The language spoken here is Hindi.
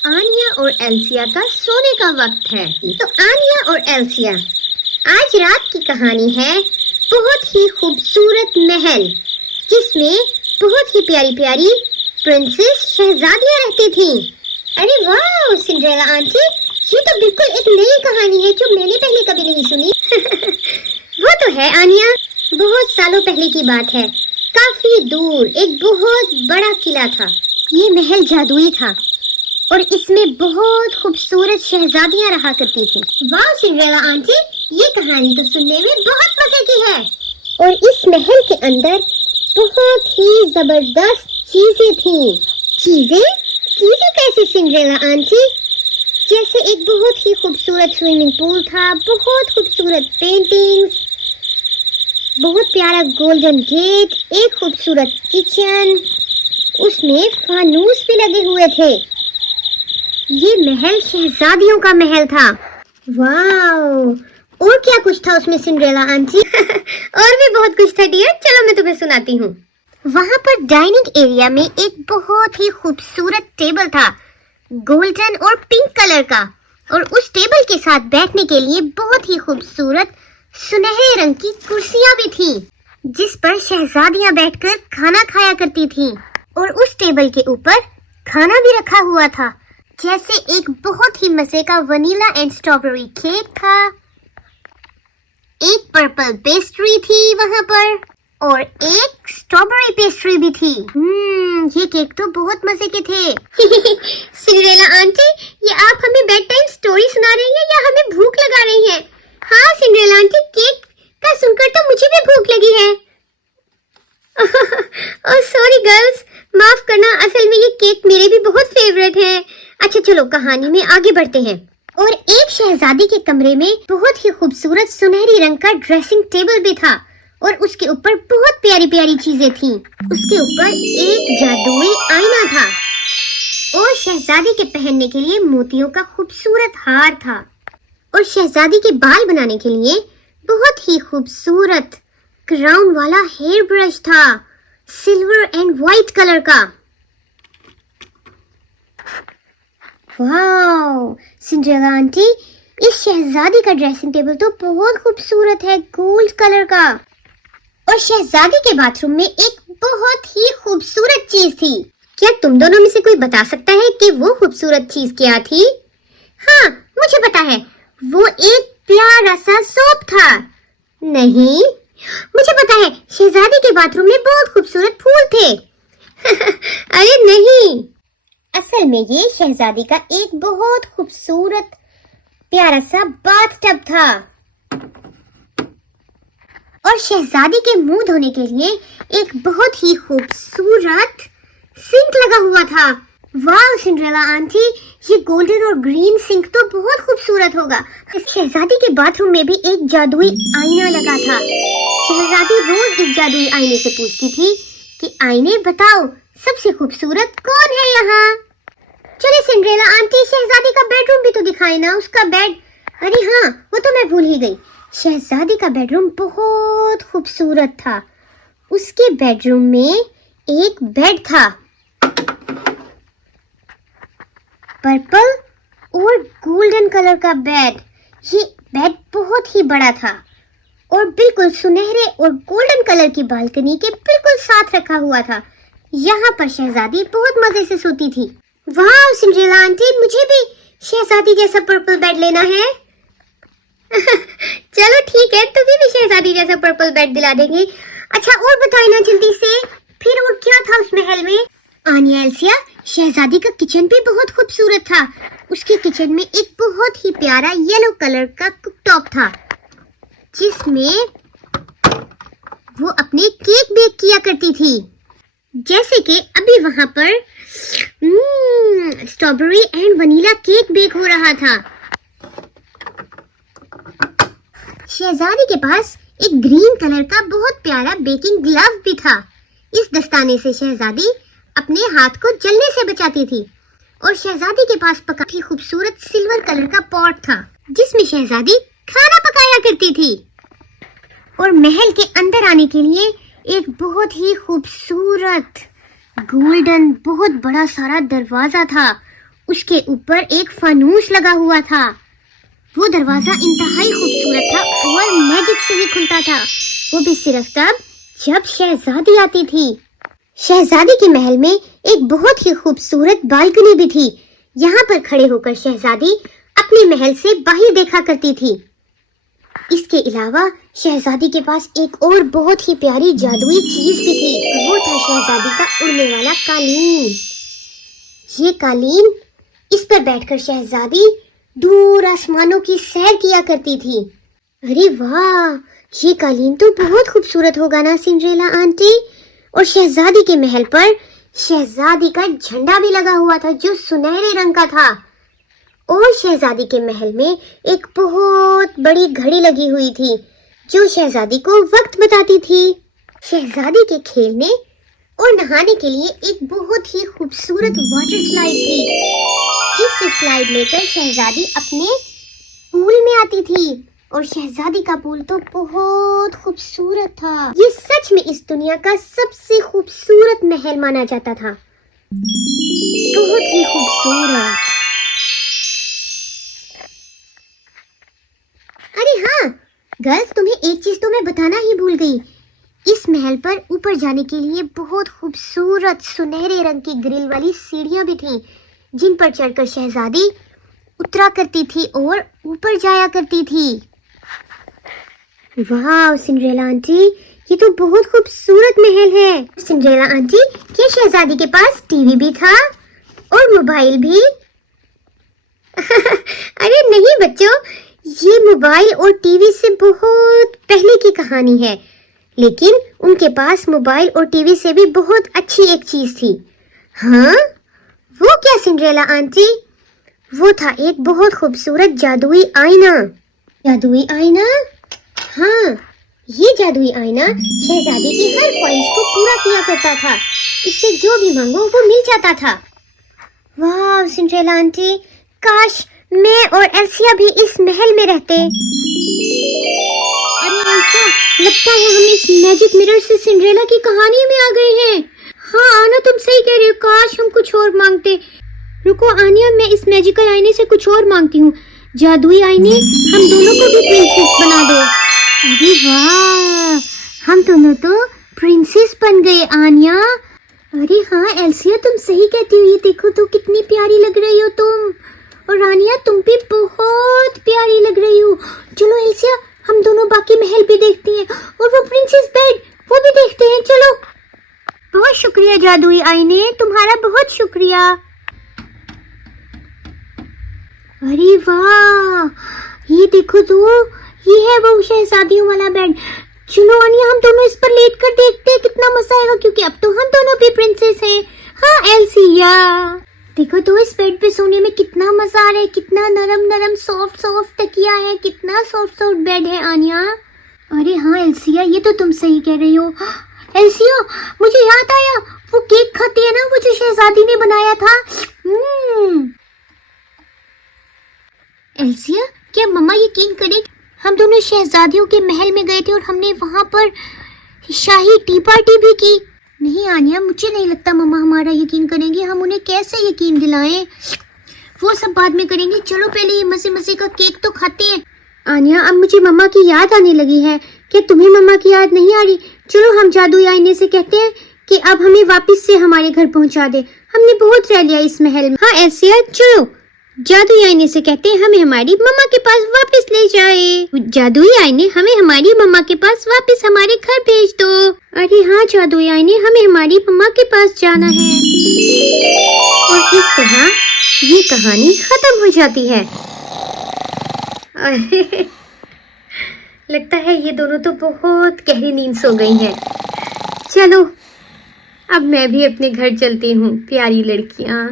आनिया और एल्सिया का सोने का वक्त है। तो आनिया और एल्सिया, आज रात की कहानी है बहुत ही खूबसूरत महल, जिसमें बहुत ही प्यारी प्यारी प्रिंसेस शहजादियां रहती थीं। अरे वाह सिंड्रेला आंटी, ये तो बिल्कुल एक नई कहानी है जो मैंने पहले कभी नहीं सुनी। वो तो है आनिया, बहुत सालों पहले की बात है। काफी दूर एक बहुत बड़ा किला था। ये महल जादुई था और इसमें बहुत खूबसूरत शहजादियां रहा करती थी। वाह सिंड्रेला आंटी, ये कहानी तो सुनने में बहुत मजे की है। और इस महल के अंदर बहुत ही जबरदस्त चीजें थीं। चीजें? चीजें कैसी सिंड्रेला आंटी? जैसे एक बहुत ही खूबसूरत स्विमिंग पूल था, बहुत खूबसूरत पेंटिंग्स, बहुत प्यारा गोल्डन गेट, एक खूबसूरत किचन, उसमें फानूस भी लगे हुए थे। ये महल शहजादियों का महल था। वाओ! और क्या कुछ था उसमें सिंड्रेला आंटी? और भी बहुत कुछ था डियर, चलो मैं तुम्हें सुनाती हूँ। वहाँ पर डाइनिंग एरिया में एक बहुत ही खूबसूरत टेबल था, गोल्डन और पिंक कलर का, और उस टेबल के साथ बैठने के लिए बहुत ही खूबसूरत सुनहरे रंग की कुर्सियां भी थी, जिस पर शहजादियां बैठकर खाना खाया करती थीं। और उस टेबल के ऊपर खाना भी रखा हुआ था, जैसे एक बहुत ही मजे का वनीला एंड स्ट्रॉबेरी केक था, एक पर्पल पेस्ट्री थी वहाँ पर, और एक स्ट्रॉबेरी पेस्ट्री भी थी। ये केक तो बहुत मजे के थे। सिंड्रेला आंटी, ये आप हमें बेड टाइम स्टोरी सुना रही हैं या हमें भूख लगा रही हैं? हाँ सिंड्रेला आंटी, केक का सुनकर तो मुझे भी भूख लगी है। ओह सॉरी गर्ल्स, माफ करना, असल में ये केक मेरे भी बहुत फेवरेट है। अच्छा चलो कहानी में आगे बढ़ते हैं। और एक शहजादी के कमरे में बहुत ही खूबसूरत सुनहरी रंग का ड्रेसिंग टेबल भी था, और उसके ऊपर बहुत प्यारी प्यारी चीजें थीं। उसके ऊपर एक जादुई आईना था, और शहजादी के पहनने के लिए मोतियों का खूबसूरत हार था, और शहजादी के बाल बनाने के लिए बहुत ही खूबसूरत क्राउन वाला हेयर ब्रश था, सिल्वर एंड व्हाइट कलर का। वाओ सिंड्रेला आंटी, इस शहजादी का ड्रेसिंग टेबल तो बहुत खूबसूरत है, गोल्ड कलर का। और शहजादी के बाथरूम में एक बहुत ही खूबसूरत चीज थी। क्या तुम दोनों में से कोई बता सकता है कि वो खूबसूरत चीज क्या थी? हाँ मुझे पता है, वो एक प्यारा सा सोप था। नहीं, मुझे पता है, शहजादी के बाथरूम में बहुत खूबसूरत फूल थे। अरे नहीं, असल में ये शहजादी का एक बहुत खूबसूरत प्यारा सा बाथटब था, और शहजादी के मुंह धोने के लिए एक बहुत ही खूबसूरत सिंक लगा हुआ था। वाह सिंड्रेला आंटी, ये गोल्डन और ग्रीन सिंक तो बहुत खूबसूरत होगा। इस शहजादी के बाथरूम में भी एक जादुई आईना लगा था। शहजादी रोज इस जादुई आईने से पूछती थी कि आईने बताओ, सबसे खूबसूरत कौन है यहाँ? चलिए सिंड्रेला आंटी, शहजादी का बेडरूम भी तो दिखाए ना, उसका बेड। अरे हाँ, वो तो मैं भूल ही गई। शहजादी का बेडरूम बहुत खूबसूरत था। उसके बेडरूम में एक बेड था, पर्पल और गोल्डन कलर का बेड। ये बेड बहुत ही बड़ा था और बिल्कुल सुनहरे और गोल्डन कलर की बालकनी के बिल्कुल साथ रखा हुआ था। यहाँ पर शहजादी बहुत मजे से सोती थी। वाह सिंड्रेला आंटी, मुझे भी शहजादी जैसा पर्पल बेड लेना है। चलो ठीक है, तुम्हें भी शहजादी जैसा पर्पल बेड दिला देंगे। अच्छा और बताइए ना जल्दी से, फिर और क्या था उस महल में? आनिया एल्सिया, शहजादी का किचन भी बहुत खूबसूरत था। उसके किचन में एक बहुत ही प्यारा येलो कलर का कुकटॉप था, जिसमें वो अपने केक बेक किया करती थी। जैसे कि अभी वहां पर strawberry and vanilla cake bake हो रहा था। शहजादी के पास एक ग्रीन कलर का बहुत प्यारा बेकिंग ग्लव भी था। इस दस्ताने से शहजादी अपने हाथ को जलने से बचाती थी। और शहजादी के पास पकाती खूबसूरत सिल्वर कलर का पॉट था, जिसमें शहजादी खाना पकाया करती थी। और महल के अंदर आने के लिए एक बहुत ही खूबसूरत गोल्डन बहुत बड़ा सारा दरवाजा था। उसके ऊपर एक फानूस लगा हुआ था। वो दरवाजा इंतहाई खूबसूरत था और मैजिक से ही खुलता था, वो भी सिर्फ तब जब शहजादी आती थी। शहजादी के महल में एक बहुत ही खूबसूरत बालकनी भी थी। यहाँ पर खड़े होकर शहजादी अपने महल से बाहर देखा करती थी। इसके अलावा शहजादी के पास एक और बहुत ही प्यारी जादुई चीज भी थी। वो था शहजादी का उड़ने वाला कालीन। ये कालीन, इस पर बैठकर शहजादी दूर आसमानों की सैर किया करती थी। अरे वाह, ये कालीन तो बहुत खूबसूरत होगा ना सिंड्रेला आंटी। और शहजादी के महल पर शहजादी का झंडा भी लगा हुआ था जो सुनहरे रंग का था। और शहजादी के महल में एक बहुत बड़ी घड़ी लगी हुई थी जो शहजादी को वक्त बताती थी। शहजादी के खेलने और नहाने के लिए एक बहुत ही खूबसूरत वाटर स्लाइड थी, जिस स्लाइड लेकर शहजादी अपने पूल में आती थी। और शहजादी का पूल तो बहुत खूबसूरत था। ये सच में इस दुनिया का सबसे खूबसूरत महल माना जाता था। बहुत ही खूबसूरत। अरे हाँ गर्ल्स, तुम्हें एक चीज तो मैं बताना ही भूल गई। इस महल पर ऊपर जाने के लिए बहुत खूबसूरत सुनहरे रंग की ग्रिल वाली सीढ़ियां भी थीं, जिन पर चढ़कर शहजादी उतरा करती थी और ऊपर जाया करती थी। वाह सिंड्रेला आंटी, ये तो बहुत खूबसूरत महल है। सिंड्रेला आंटी, क्या शहजादी के पास टीवी भी था और मोबाइल भी? अरे नहीं बच्चों, ये मोबाइल और टीवी से बहुत पहले की कहानी है, लेकिन उनके पास मोबाइल और टीवी से भी बहुत अच्छी एक चीज थी। हाँ, वो क्या सिंड्रेला आंटी? वो था एक बहुत खूबसूरत जादुई आईना। जादुई आईना? हाँ, ये जादुई आईना शहजादी की हर ख्वाहिश को पूरा किया करता था। इससे जो भी मांगो वो मिल जाता था। वाह सिंड्रेला आंटी, काश मैं और एल्सिया भी इस महल में रहते। अरे एल्सा, लगता है हम इस मैजिक मिरर से सिंड्रेला की कहानी में आ गए हैं। हाँ आना, तुम सही कह रहे हो, काश हम कुछ और मांगते। रुको आनिया, मैं इस मैजिकल आईने से कुछ और मांगती हूँ। जादुई आईने, हम दोनों को भी प्रिंसेस बना दो। अरे वाह, हम दोनों तो प्रिंसेस बन गए आनिया। अरे हाँ एल्सिया, तुम सही कहती हो। ये देखो तो कितनी प्यारी लग रही हो तुम। और आनिया, तुम भी बहुत प्यारी लग रही हो। चलो एल्सिया, हम दोनों बाकी महल भी देखते हैं और वो प्रिंसेस बेड वो भी देखते हैं। चलो। बहुत शुक्रिया जादुई आईने, तुम्हारा बहुत शुक्रिया। अरे वाह, ये देखो तो, ये है वो शहजादियों वाला बेड। चलो आनिया, हम दोनों इस पर लेट कर देखते हैं, कितना मजा आएगा, क्योंकि अब तो हम दोनों भी प्रिंसेस हैं। हाँ एल्सिया, देखो तो इस बेड पे सोने में कितना मजा आ रहा है। कितना नरम नरम सॉफ्ट सॉफ्ट तकिया है, कितना सॉफ्ट सॉफ्ट बेड है आनिया। अरे हाँ एल्सिया, ये तो तुम सही कह रही हो। एल्सिया, मुझे याद आया, वो केक खाती है ना, वो जो शहजादी ने बनाया था। एल्सिया, क्या मम्मा यकीन करे, हम दोनों शहजादियों के महल में गए थे और हमने वहां पर शाही टी पार्टी भी की? नहीं आनिया, मुझे नहीं लगता मम्मा हमारा यकीन करेंगे। हम उन्हें कैसे यकीन दिलाएं? वो सब बाद में करेंगे। चलो पहले ये मजे मजे का केक तो खाते हैं। आनिया, अब मुझे मम्मा की याद आने लगी है। क्या तुम्हें मम्मा की याद नहीं आ रही? चलो हम जादुई आईने से कहते हैं कि अब हमें वापस से हमारे घर पहुंचा दे। हमने बहुत रह लिया इस महल में। हाँ एल्सिया, चलो जादुई आईने से कहते हैं हमें हमारी मम्मा के पास वापस ले जाए। जादुई आईने, हमें हमारी मम्मा के पास वापस हमारे घर भेज दो। अरे हाँ जादुई आईने, हमें हमारी मम्मा के पास जाना है। और इस तरह ये कहानी खत्म हो जाती है। लगता है ये दोनों तो बहुत गहरी नींद सो गई हैं। चलो अब मैं भी अपने घर चलती हूँ, प्यारी लड़कियाँ।